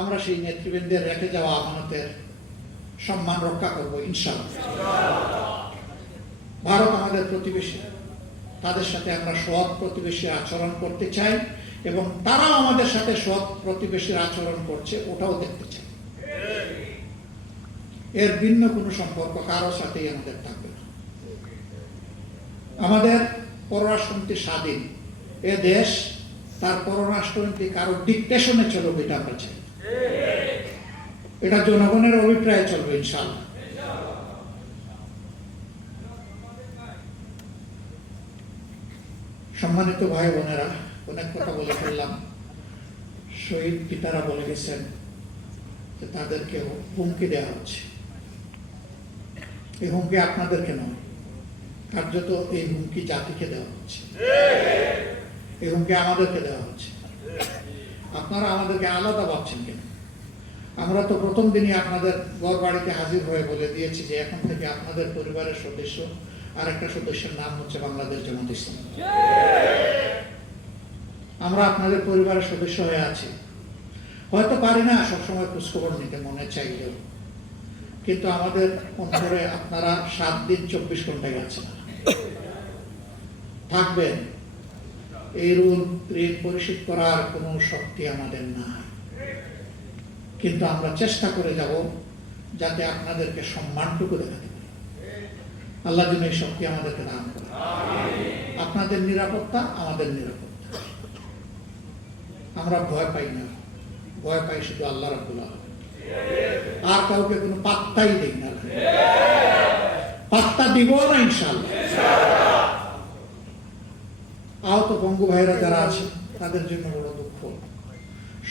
আমরা সেই নেতৃবৃন্দের রেখে যাওয়া আমানতের সম্মান রক্ষা করব ইনশাআল্লাহ। ভারত আমাদের প্রতিবেশী, তাদের সাথে আমরা সৎ প্রতিবেশী আচরণ করতে চাই এবং তারাও আমাদের সাথে সৎ প্রতিবেশীর আচরণ করছে ওটাও দেখতে চাই। এর ভিন্ন কোনো সম্পর্ক কারো সাথেই আমাদের থাকবে না। আমাদের পররাষ্ট্রনীতি স্বাধীন, এ দেশ তার পররাষ্ট্রনীতি কারো ডিকটেশনে চলবে এটা আমরা চাই। এটা জনগণের অভিপ্রায়ে চলবে ইনশাআল্লাহ। সম্মানিত ভাই বোনেরা, অনেক কথা বলে ফেললাম। শহীদ পিতারা বলে গেছেন যে তাদেরকে হুমকি দেওয়া হচ্ছে। এই হুমকি আপনাদেরকে নয়, কার্যত এই হুমকি জাতিকে দেওয়া হচ্ছে, এই হুমকি আমাদেরকে দেওয়া হচ্ছে। আপনারা আমাদেরকে আলাদা ভাবছেন কেন? আমরা তো প্রথম দিনই আপনাদের ঘর বাড়িতে হাজির হয়ে বলে দিয়েছি যে এখন থেকে আপনাদের পরিবারের সদস্য আর একটা সদস্যের নাম হচ্ছে বাংলাদেশ জামাত ইসলামী। আমরা আপনাদের পরিবারের সদস্য হয়ে আছি। হয়তো পারি না সবসময় খোঁজখবর নিতে মনে চাইলেও, কিন্তু আমাদের অন্তরে আপনারা 7 দিন 24 ঘন্টায় আছেন, থাকবেন। এই ঋণ পরিশোধ করার কোনো শক্তি আমাদের নাই, কিন্তু আমরা চেষ্টা করে যাব যাতে আপনাদেরকে সম্মানটুকু দেখাতে পারি। আল্লাহ যেন এই শক্তি আমাদেরকে দান করে। আপনাদের নিরাপত্তা আমাদের নিরাপত্তা। আমরা ভয় পাই না, ভয় পাই শুধু আল্লাহ রাব্বুল আলামিন। আর কাউকে কোনো পাত্তাই দেই না, পাত্তা দিব না ইনশাআল্লাহ। আহত বঙ্গু ভাইরা যারা আছে তাদের জন্য বড় দুঃখ।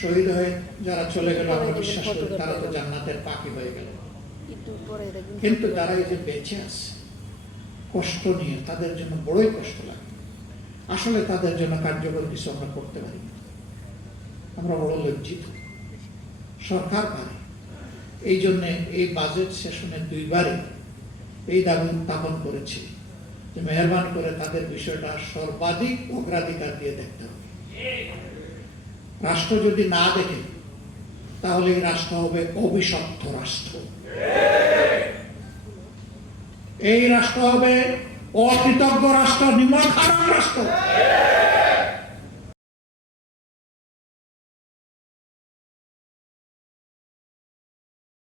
শহীদ হয়ে যারা চলে গেল আমরা বিশ্বাস করি তারা তো জান্নাতের পাখি হয়ে গেল, কিন্তু যারা এই যে বেঁচে আছে কষ্ট নিয়ে, তাদের জন্য বড়ই কষ্ট লাগে। আসলে তাদের জন্য কার্যকর কিছু আমরা করতে পারি না। আমরা বড় লজ্জিত। সরকার পারে, এই জন্যে এই বাজেট সেশনে 2 বারে এই দাবি উত্থাপন করেছি যে মেহরবানি করে তাদের বিষয়টা সর্বাধিক অগ্রাধিকার দিয়ে দেখতে হবে। রাষ্ট্র যদি না দেখে তাহলে এই রাষ্ট্র হবে অভিশপ্ত রাষ্ট্র, এই রাষ্ট্র হবে অকৃতজ্ঞ রাষ্ট্র, নিমক হারাম রাষ্ট্র।